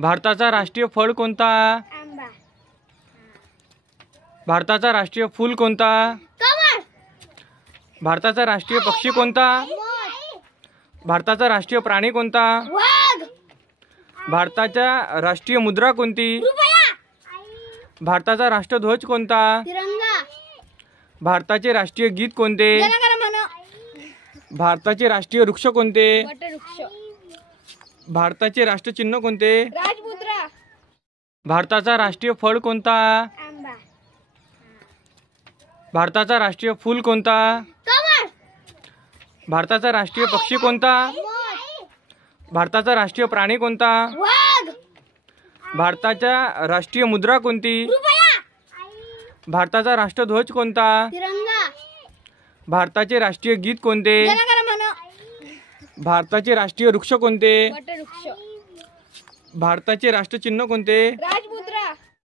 भारताचा राष्ट्रीय फळ कोणता? आंबा. भारताचा राष्ट्रीय फूल कोणता? कमळ. भारताचा राष्ट्रीय पक्षी कोणता? मोर. भारताचा राष्ट्रीय प्राणी कोणता? वाघ. भारताच्या राष्ट्रीय मुद्रा कोणती? रुपया. भारताचा राष्ट्रध्वज कोणता? तिरंगा. भारताचे राष्ट्रीय गीत कोणते? जनगणमन. भारताचे राष्ट्रीय वृक्ष कोणते? वटवृक्ष. भारताचे राष्ट्रचिन्ह कोणते? राजमुद्रा. भारताचा राष्ट्रीय फळ कोणता? आंबा. भारताचा राष्ट्रीय फूल कोणता? कमळ. भारताचा राष्ट्रीय पक्षी कोणता? मोर. भारताचा राष्ट्रीय प्राणी कोणता? वाघ. भारताच्या राष्ट्रीय मुद्रा कोणती? रुपया. भारताचा राष्ट्रध्वज कोणता? तिरंगा. भारताचे राष्ट्रीय गीत कोणते? जनगणमन. भारताचे राष्ट्रीय वृक्ष कोणते? वटवृक्ष. भारताचे राष्ट्रचिन्ह कोणते? राज